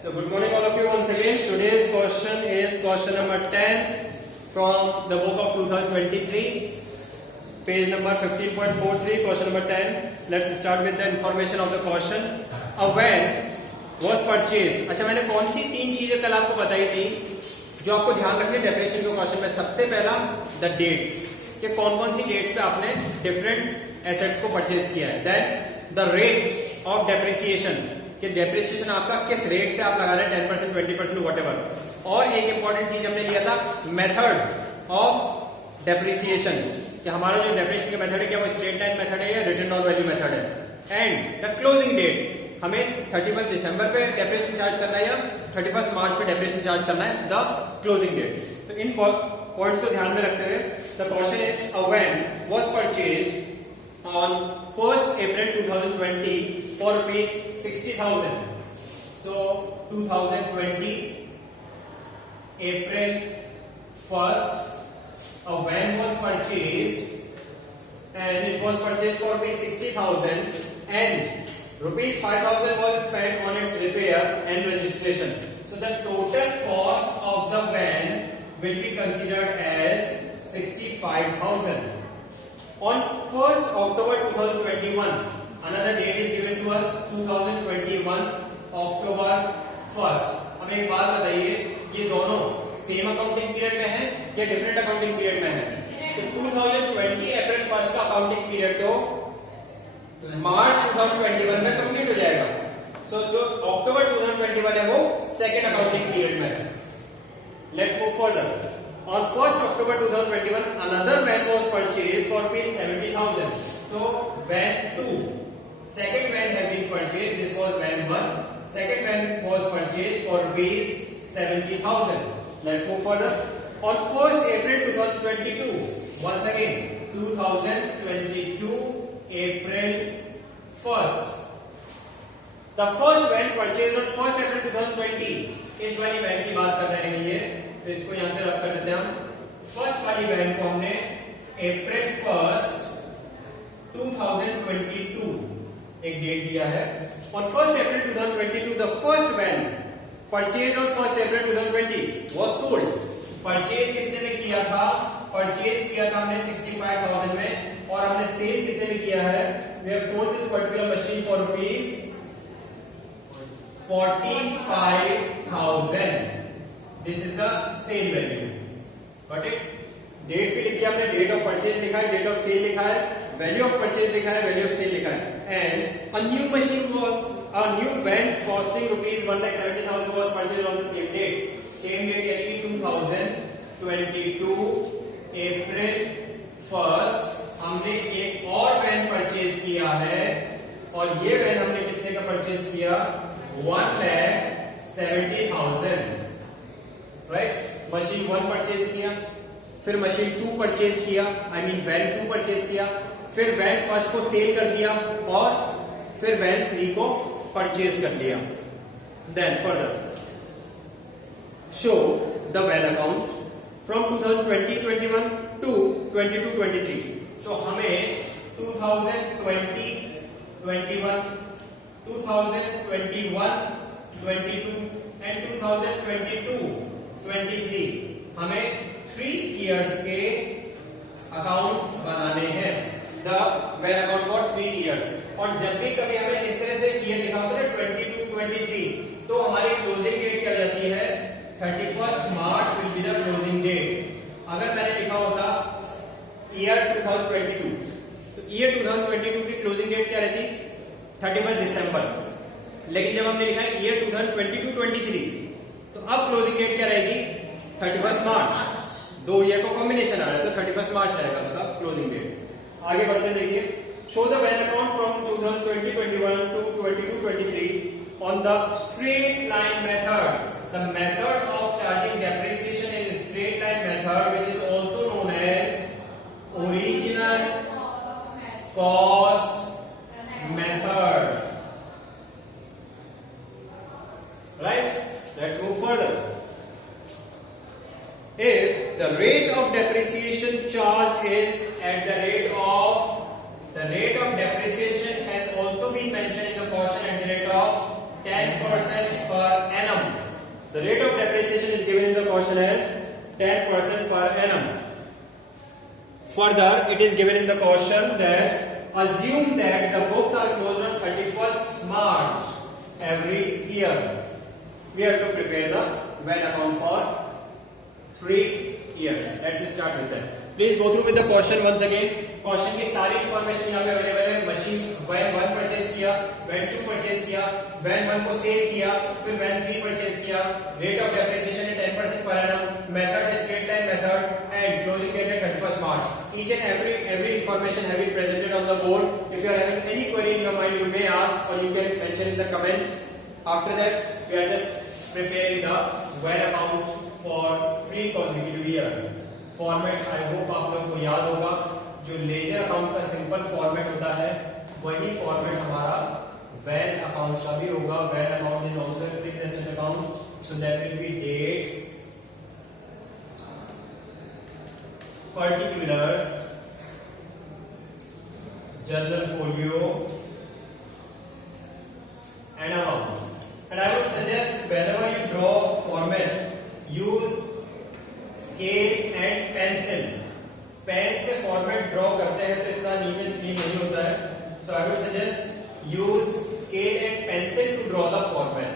So good morning all of you once again. Today's question is question number 10 from the book of 2023, page number 15.43, question number 10. Let's start with the information of the question. A van was purchased. अच्छा, मैंने कौन सी तीन चीजें कल आपको बताई थी जो आपको ध्यान रखनी डेफिनेशन के क्वेश्चन में? सबसे पहला द डेट्स, कि कौन कौन सी डेट्स पे आपने डिफरेंट एसेट्स को परचेज किया है. Then the rate of depreciation, कि डेप्रिसिएशन आपका किस रेट से आप लगा रहे हैं, 10%, 20%, व्हाटएवर. और एक इंपॉर्टेंट चीज हमने लिया था मेथड ऑफ डेप्रिसिएशन, कि हमारा जो डेप्रिसिएशन का मेथड है क्या वो स्ट्रेट लाइन मेथड है या रिटर्न ऑन वैल्यू मेथड है. एंड द क्लोजिंग डेट, हमें 31 दिसंबर पे डेप्रिसिएशन चार्ज करना है या 31 मार्च पे डेप्रिसिएशन चार्ज करना है, द क्लोजिंग डेट. तो इन पॉइंट्स को ध्यान में रखते हुए the question is a van was purchased on 1st April 2020 for rupees 60,000. So 2020 April 1st a van was purchased and it was purchased for rupees 60,000 and rupees 5,000 was spent on its repair and registration. So the total cost of the van will be considered as 65,000. On 1st October 2021, another date is given to us, 2021 October 1st. हमें एक बात बताइए, ये दोनों same accounting period में है या different accounting period में है? तो 2020 अप्रैल 1st का अकाउंटिंग पीरियड तो मार्च 2021 में कंप्लीट हो जाएगा. सो जो अक्टूबर 2021 है वो सेकेंड अकाउंटिंग पीरियड में है. Let's move further. On 1st October 2021, another van was purchased for ₹70,000. So van 2, second van has been purchased. This was van 1. Second van was purchased for ₹70,000. Let's move further. On 1st April 2022, once again 2022 April 1st, the first van purchased on 1st April 2020. इस वाली वैन की बात कर रहे हैं ये, तो इसको यहां से रख कर देते हैं हम. फर्स्ट वाली वैन को हमने अप्रैल 1st 2022 एक डेट दिया है. On 1st April 2022 the first van purchased on 1st April 2020 was sold. Purchase कितने में किया था? परचेज किया था हमने 65,000 में, और हमने सेल कितने में किया है? We have sold this particular machine for rupees 45,000. This is the sale value. Got it? Date भी लिख दिया हमने, डेट ऑफ परचेज लिखा है, डेट ऑफ सेल लिखा है, वैल्यू ऑफ परचेज लिखा है, वैल्यू ऑफ सेल लिखा है. And a new machine was a new van costing rupees 1,70,000 was purchased on the same date. Same date यानी कि 2022 अप्रैल 1st हमने एक और वैन परचेज किया है, और ये वैन हमने कितने का परचेज किया? 1,70,000. राइट. मशीन 1 परचेज किया, फिर मशीन 2 परचेज किया, आई मीन वैन 2 परचेज किया, फिर वैन 1st को सेल कर दिया, और फिर वैन 3 को परचेज कर लिया. Then further show the van account from 2020-21 to 22-23. तो हमें 2020-21 2021, 22 and 2022-23 हमें 3 years के अकाउंट्स बनाने हैं. The van account for 3 years. और जब भी कभी हमें इस तरह से ईयर लिखा होता है 22-23, तो हमारी क्लोजिंग डेट क्या जाती है? 31st March will be the closing date. अगर मैंने लिखा होता ईयर 2022, तो ईयर 2022 की क्लोजिंग डेट क्या रहती? 31 दिसंबर. लेकिन जब हमने लिखा है ईयर 2022-23, तो अब क्लोजिंग डेट क्या रहेगी? 31 मार्च. दो ईयर को कॉम्बिनेशन आ रहा है, तो 31 मार्च रहेगा उसका क्लोजिंग डेट. आगे बढ़ते देखिए. Show the van account from 2020-21 to 22-23 on the straight line method. The method of charging depreciation is straight line method which is also known as original cost method. Right? Let's move further. If the rate of depreciation charged is at the rate of depreciation has also been mentioned in the question at the rate of 10% per annum. depreciation is given in the question as 10% per annum. Further, it is given in the question that assume that the books are closed on 31st March every year. We have to prepare the well account for 3 years. Let's start with that. Please go through with the question once again. Question की सारी information यहाँ पे available है. Machine van 1 purchase किया, van 2 purchase किया, van 1 को sale किया, फिर वैन 3 परचेज किया, रेट ऑफ डेप्रिसिएशन है 10% पर एनम, मेथड है straight line method and closing date है 31st March. Each and every information have been presented on the board. If you are having any query in your mind, you may ask or you can mention in the comment. After that, we are just preparing the well account for 3 consecutive years. Format I hope आप लोगों को याद होगा. जो ledger account का simple format होता है वही फॉर्मेट हमारा वैन अकाउंट का भी होगा. Van account is also a fixed asset account, so that will be dates, particulars, journal folio and amount. And I would suggest whenever you draw format, use scale and pencil. Pen से format draw करते हैं तो इतना neat नहीं होता है. So I would suggest use scale and pencil to draw the format.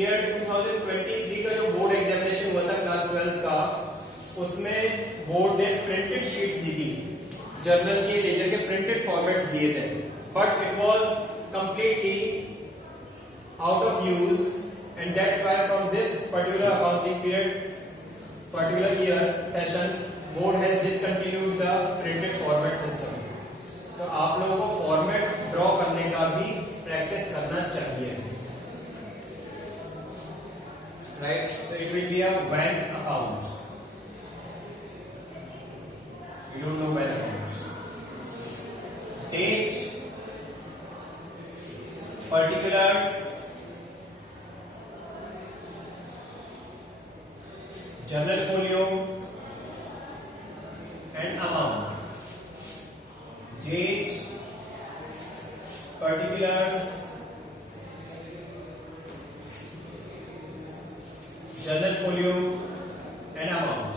Year 2023 का जो बोर्ड एग्जामिनेशन हुआ था क्लास 12 का, उसमें बोर्ड ने प्रिंटेड शीट्स दी थी, जर्नल के लेजर के प्रिंटेड फॉर्मेट्स दिए थे, but it was completely out of use, and that's why from this particular accounting period, particular year session, board has discontinued the printed format system. तो आप लोगों को फॉर्मेट ड्रॉ करने का भी प्रैक्टिस करना चाहिए, right? So it will be a bank account. You don't know bank accounts. Date, particulars, journal folio and amount. Date, particulars, journal folio and amount.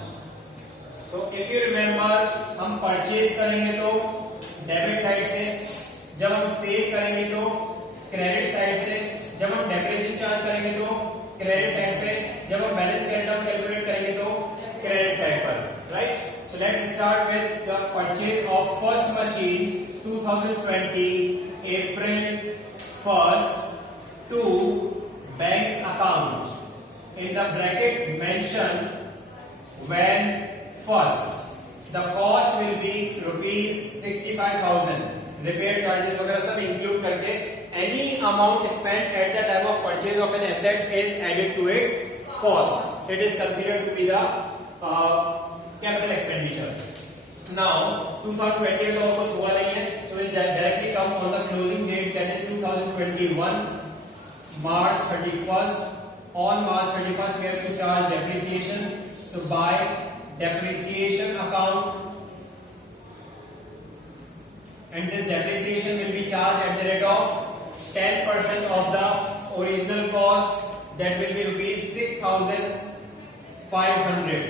So if you remember, हम परचेज करेंगे तो debit side से, जब हम सेल करेंगे तो credit side से, जब हम डेप्रिसिएशन चार्ज करेंगे तो क्रेडिट साइड पे, जब हम बैलेंस कैरी डाउन कैलकुलेट करेंगे तो क्रेडिट साइड पर, right? So let's start with the purchase of first machine 2020 April 1st to bank account. In the bracket mention when first, the cost will be rupees 65,000. Repair charges वगैरह सब इंक्लूड करके any amount spent at the time of purchase of an asset is added to its cost. It is considered to be the capital expenditure. Now 2020 में तो और कुछ हुआ नहीं है, so it directly come on the closing date, that is 2021 March 31st. On March 31st we have to charge depreciation. So by depreciation account, and this depreciation will be charged at the rate of 10% of the original cost, that will be rupees 6,500.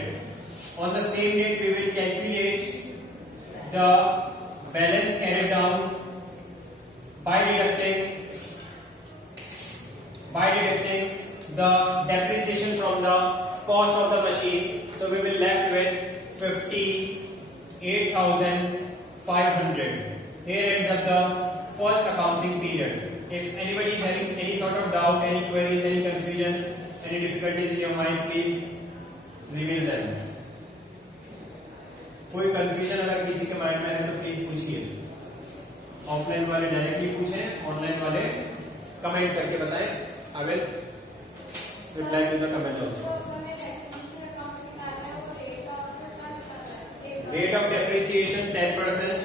On the same date we will calculate the balance carried down by deducting the depreciation from the cost of the machine. So we will left with 58,500. Here ends up the first accounting period. If anybody is having any sort of doubt, any queries, any confusion, any difficulties in your mind, please reveal them. कोई कंफ्यूजन अगर किसी के माइंड में है तो प्लीज पूछिए. ऑफलाइन वाले डायरेक्टली पूछें, ऑनलाइन वाले कमेंट करके बताएं. I will reply to the comment also. Rate of depreciation 10%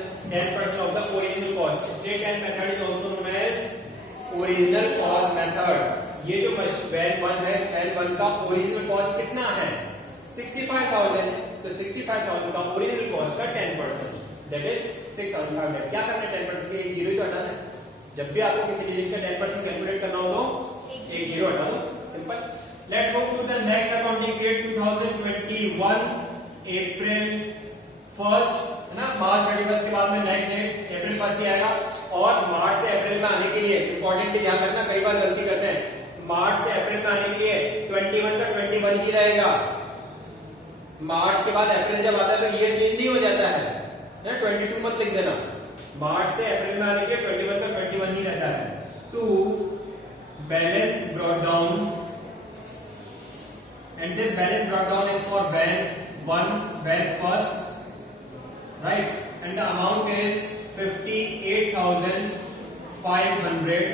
of the original cost. Straight line method is also known as original cost method. ये जो वैन 1 है, वैन 1 का ओरिजिनल कॉस्ट कितना है? 65,000. तो 65,000 का ओरिजिनल कॉस्ट का 10%, दैट इज 6,500. क्या करना है 10% के? एक जीरो तो हटाना है. जब भी आपको किसी डिजिट का 10% कैलकुलेट करना हो तो एक जीरो हटा दो, simple. Let's move to the next accounting period 2021 April 1st, है ना, मार्च 31 के बाद में नेक्स्ट डेट अप्रैल 1 ही आएगा। और मार्च से अप्रैल में आने के लिए इंपॉर्टेंटली ध्यान रखना, कई बार गलती करते हैं, मार्च से अप्रैल में आने के लिए 21 का 21 ही रहेगा। मार्च के बाद अप्रैल जब आता है तो ईयर चेंज नहीं हो जाता है, 22 मत लिख देना। मार्च से अप्रैल में आने के लिए 21 का 21 ही रहता है। To balance brought down, and this balance brought down is for when first, right, and the amount is 58,500.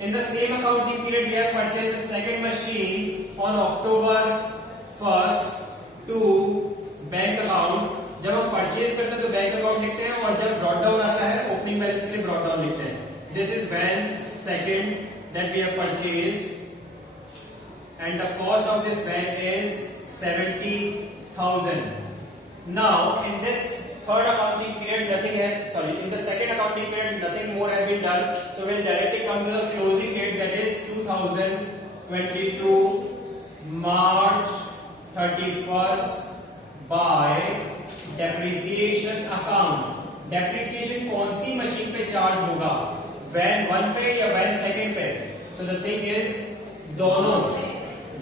In the same accounting period we have purchased the second machine on October 1st to bank account. जब हम परचेज करते हैं तो bank account लिखते हैं, और जब brought down आता है ओपनिंग बैलेंस के लिए ब्रॉट डाउन लिखते हैं। This is when second that we have purchased, and the cost of this van is 70,000. Now in this third accounting period in the second accounting period nothing more has been done, so we'll directly come to the closing date, that is 2022 March 31st by depreciation account। depreciation कौन सी मशीन पे चार्ज होगा, वैन 1 पे या वैन 2 पे? so the thing is दोनों,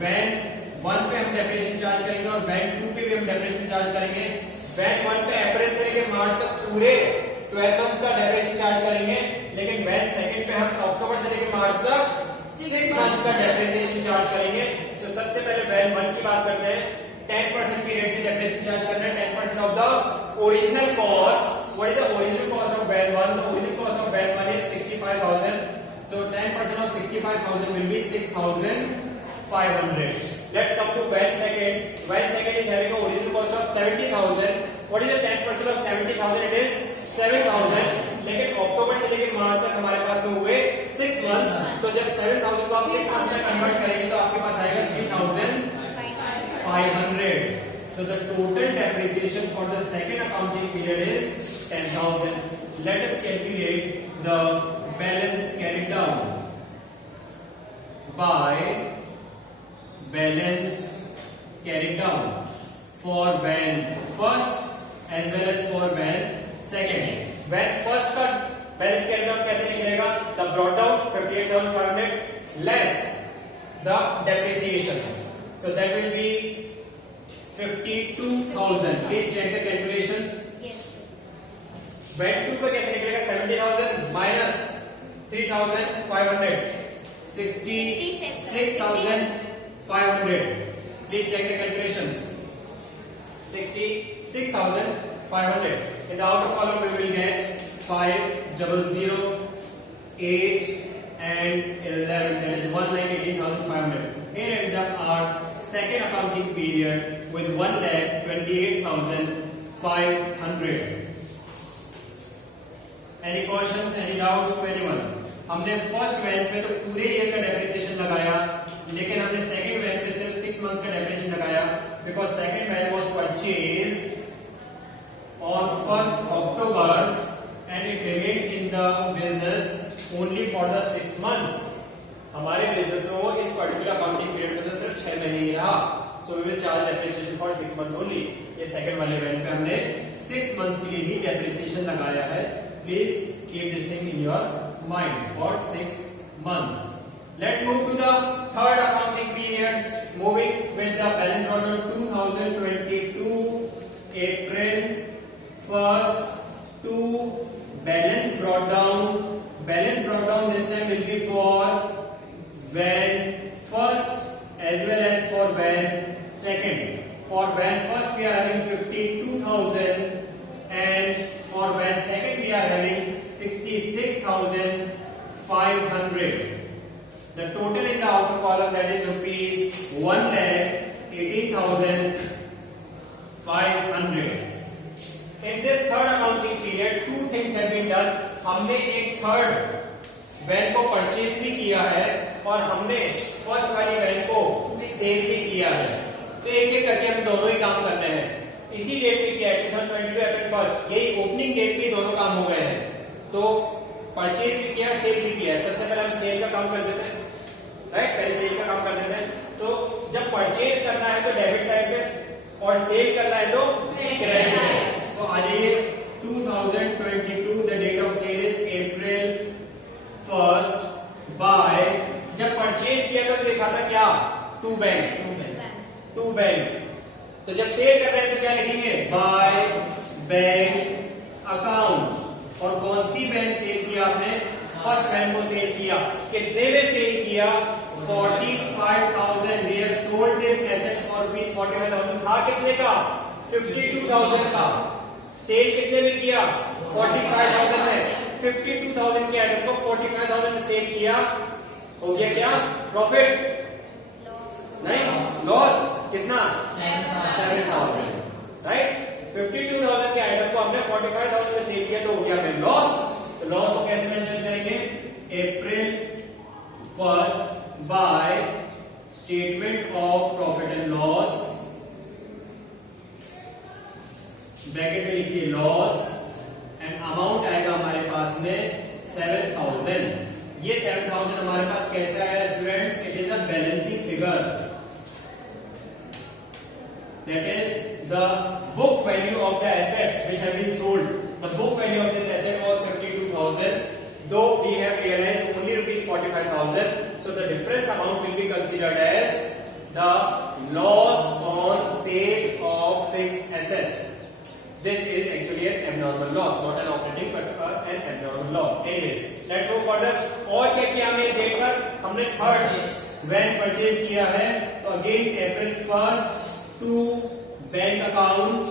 वैन 1 पे हम depreciation charge करेंगे और वैन 2 पे भी हम डेप्रिसिएशन चार्ज करेंगे। वैन 1 पे अप्रैल से लेकर मार्च तक पूरे 12 मंथ्स का डेप्रिसिएशन चार्ज करेंगे, लेकिन वैन 2 पे हम अक्टूबर से लेकर मार्च तक 6 मंथ्स का डेप्रिसिएशन चार्ज करेंगे। तो सबसे पहले वैन 1 की बात करते हैं। 10% पीरियड से डेप्रिसिएशन चार्ज करना है, 10% of the original cost. What is the original cost of van 1? The original cost of van 1 is 65,000, so 10% of 65,000 will be 6,500. Let's come to van second. Van second is having an original cost of 70,000. What is the 10% of 70,000? It is 7,000. लेकिन अक्टूबर से लेकर मार्च तक हमारे पास में हुए 6 मंथ्स, तो जब 7,000 को आप 6 मंथ में कन्वर्ट करेंगे तो आपके पास आएगा 3,500. So the total depreciation for the second accounting period is 10,000. Let us calculate the balance carried down by balance carried down for van first as well as for van second. Van first का balance carried down कैसे निकलेगा? The brought down 58,500 less the depreciation, so that will be 52,000. Please check the calculations. Yes. Van 2 पे कैसे निकलेगा? 70,000 minus 3,500, 66,500. Please check the calculations. 66,500. In the outer column we will get 5, 0, 8 and 11. That is 1,18,500. Here ends up our second accounting period with 1,28,500. Any questions? Any doubts to anyone? हमने first van पे तो पूरे ईयर का depreciation लगाया, लेकिन हमने सेकंड वैन पे सिर्फ 6 मंथ्स का डेप्रिसिएशन लगाया, because second van was purchased on 1st October and it remained in the business only for the 6 months. हमारे बिजनेस में वो इस पर्टिकुलर अकाउंटिंग पीरियड में तो सिर्फ 6 महीने ही रहा, so we will charge depreciation for 6 months only. ये सेकंड वाले वैन पे हमने 6 मंथ्स के लिए ही डेप्रिसिएशन लगाया है। Please keep this thing in your mind for 6 months. Let's move to the third accounting period, moving with the balance brought down 2022 April 1st to balance brought down. Balance brought down this time will be for van first as well as for van second. For van first we are having 52,000 and for van second we are having 66,500. The total in the outer column, that is rupees 1,18,500. In this third accounting period, two things have been done. हमने एक third van को परचेज भी किया है और हमने फर्स्ट वाली वैन को सेल भी किया है। तो एक एक करके हमें दोनों ही काम करने हैं। इसी डेट पे किया है 2022 अप्रैल 1st, यही ओपनिंग डेट पे दोनों काम हो गए हैं। तो परचेज भी किया, सेल भी किया। सबसे पहले हम सेल का काम कर देते हैं, राइट, पहले सेल का काम कर देते हैं। तो जब परचेज करना है तो डेबिट साइड पे और सेल करना है तो क्रेडिट पे। तो आ जाइए 2022 the date of sale is April 1st by, जब परचेज किया तो लिखा था क्या, टू बैंक। तो जब सेल कर रहे हैं तो क्या लिखेंगे, बाय बैंक अकाउंट। और कौन सी बैंक सेल किया आपने, फर्स्ट बैंक को सेल किया। कितने में सेल किया, 45,000। We have sold this asset for ₹45,000। था कितने का, 52,000 का। सेल कितने में किया, 45,000 में। 52,000 के आइटम को 45,000 में सेल किया, हो गया क्या, प्रॉफिट नहीं, लॉस। कितना, 7,000, राइट। 52,000 के आइटम को हमने 45,000 में सेल किया तो हो गया हमें लॉस। तो लॉस को कैसे मेंशन करेंगे, April 1st by statement of profit and loss, bracket में लिखिए लॉस, एंड अमाउंट आएगा हमारे पास में 7,000। ये 7,000 हमारे पास कैसे आया students, it is a balancing figure, that is the book value of the assets which have been sold. The book value of this asset was 52,000, though we have realized only ₹45,000. So the difference amount will be considered as the loss on sale of fixed asset. This is actually an abnormal loss, not an operating but an abnormal loss. Anyways, let's go further. और क्या किया हमने डेट पर, हमने third van purchase किया है। तो again April 1st to bank account,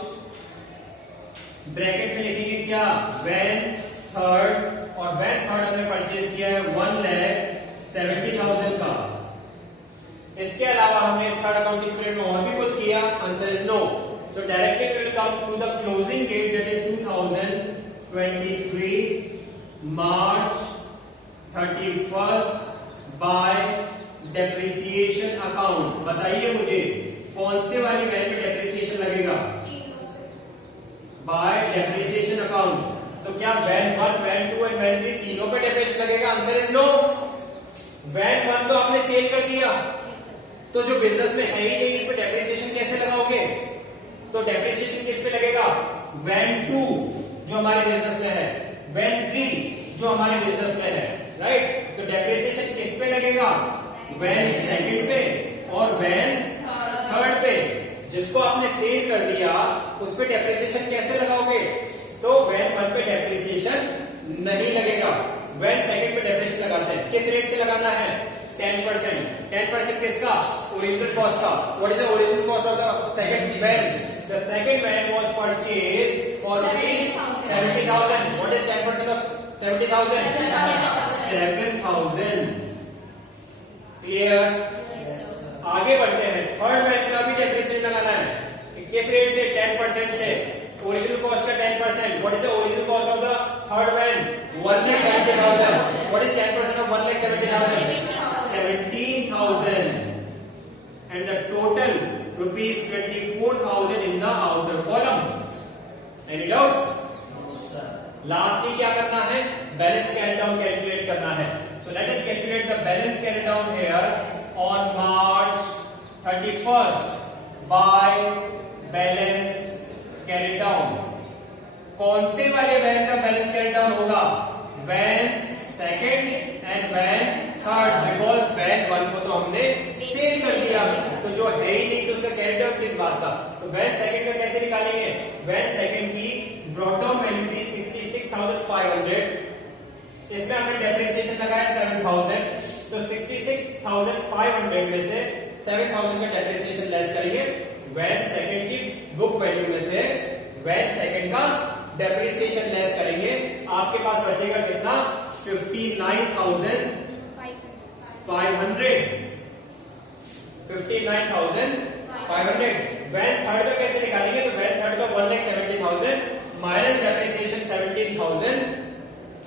bracket में लिखेंगे क्या, वैन थर्ड। और वैन थर्ड हमने परचेज किया है 1,70,000 का। इसके अलावा हमने इस थर्ड अकाउंटिंग पीरियड में और भी कुछ किया, answer is no. So directly we will come to the closing date, that is 2023 March 31st by depreciation account. बताइए मुझे कौन से वाली वैन में डेप्रिसिएशन लगेगा, बाय डेप्रिसिएशन अकाउंट। तो क्या वैन 1, वैन 2 एंड वैन 3 तीनों पे डेप्रिसिएशन लगेगा, आंसर इज नो। वैन 1 तो आपने सेल कर दिया, तो जो बिजनेस में है ही नहीं इस पे डेप्रिसिएशन कैसे लगाओगे। तो डेप्रिसिएशन किस पे लगेगा, वैन 2 जो हमारे बिजनेस में है, वैन 3 जो हमारे बिजनेस में है, राइट। तो डेप्रिसिएशन किस पे लगेगा, वैन सेकंड पे और वैन थर्ड पे। जिसको आपने सेल कर दिया उस पे डेप्रिसिएशन कैसे लगाओगे, तो वैन 1 पे डेप्रिसिएशन नहीं लगेगा, वैन सेकंड पे डेप्रिसिएशन लगाते हैं। किस रेट से लगाना है, 10%। 10% किसका, ओरिजिनल कॉस्ट का। What is the original cost of the second van, the second van was purchased for ₹70,000। What is 10% of 70,000, 7,000। Clear, आगे बढ़ते हैं। थर्ड वैन का भी डेप्रिसिएशन लगाना है, किस रेट से, 10% से। ओरिजिनल कॉस्ट का 10%। What is the original cost of the third van, 1,70,000। What is 10% of 1,70,000, 17,000। And the total ₹24,000 in the outer column. Any doubts? Lastly क्या करना है, बैलेंस कैरी डाउन कैलकुलेट करना है। So let us calculate the balance carry down here on March 31st by balance carry down। कौन से वाले van का balance carry down होगा, van second and van third, because van 1 को तो हमने सेल कर दिया, तो जो है ही नहीं तो उसका कैरी डाउन किस बात का। तो वैन सेकंड का कैसे निकालेंगे, वैन सेकंड की ब्रॉट डाउन वैल्यू थी 66,500, इसमें हमने डेप्रिसिएशन लगाया 7,000, तो 66,500 में से 7,000 का डेप्रिसिएशन लेस करेंगे, वैन सेकंड की बुक वैल्यू में से वैन सेकंड का डेप्रिसिएशन लेस करेंगे। आपके पास बचेगा कितना, 59,500। 59,500। वैन थर्ड का कैसे निकालेंगे, तो वैन थर्ड का 1,70,000 माइनस डेप्रिसिएशन 17,000,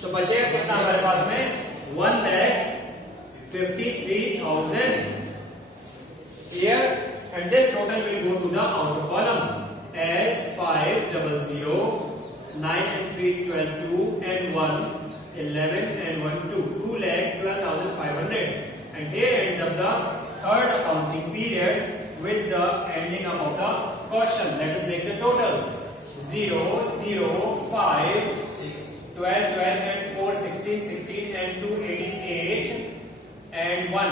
तो बचेगा कितना हमारे पास में, 1,53,000। Here, and this total will go to the outer column as 500, 9 and 3 12, 2 and 1 11 and 1 2, 2,12,500. And here ends up the third accounting period with the ending up of the caution. Let us make the totals. 0, 0, 5, 12, 12 and 4, 16, 16 and 2, 18, 8 and 1.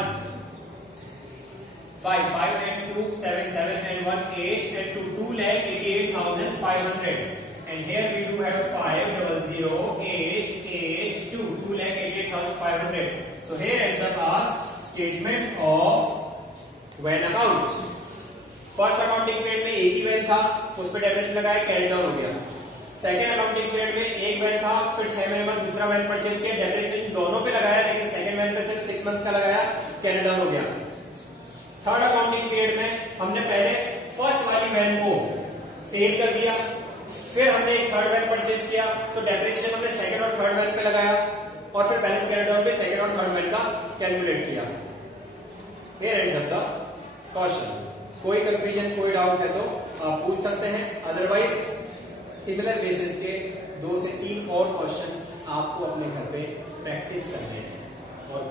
5, 5 and 2, 7, 7 and 1, 8 and 2, 2,88,500. And here we do have 5, 0, 8, 8, 2, 2,88,500. So here ends up our statement of van accounts. First accounting period में एक ही वैन था, उस पर डेप्रिसिएशन लगाया, carry down हो गया. Second accounting period में एक वैन था, फिर 6 महीने बाद दूसरा वैन परचेज किया, डेप्रिसिएशन दोनों पे लगाया, लेकिन सेकंड वैन पे सिर्फ 6 मंथ्स का लगाया, कैरी डाउन हो गया. थर्ड अकाउंटिंग पीरियड में हमने पहले फर्स्ट वाली वैन को सेल कर दिया, फिर हमने एक थर्ड वैन परचेज किया, तो डेप्रिसिएशन हमने सेकंड और थर्ड वैन पे लगाया और फिर बैलेंस कैरी डाउन पे सेकंड और थर्ड वैन का कैलकुलेट किया. Here ends up the caution. कोई कंफ्यूजन, कोई डाउट है तो आप पूछ सकते हैं, अदरवाइज सिमिलर बेसिस के 2 से 3 और क्वेश्चन आपको अपने घर पे प्रैक्टिस करने हैं.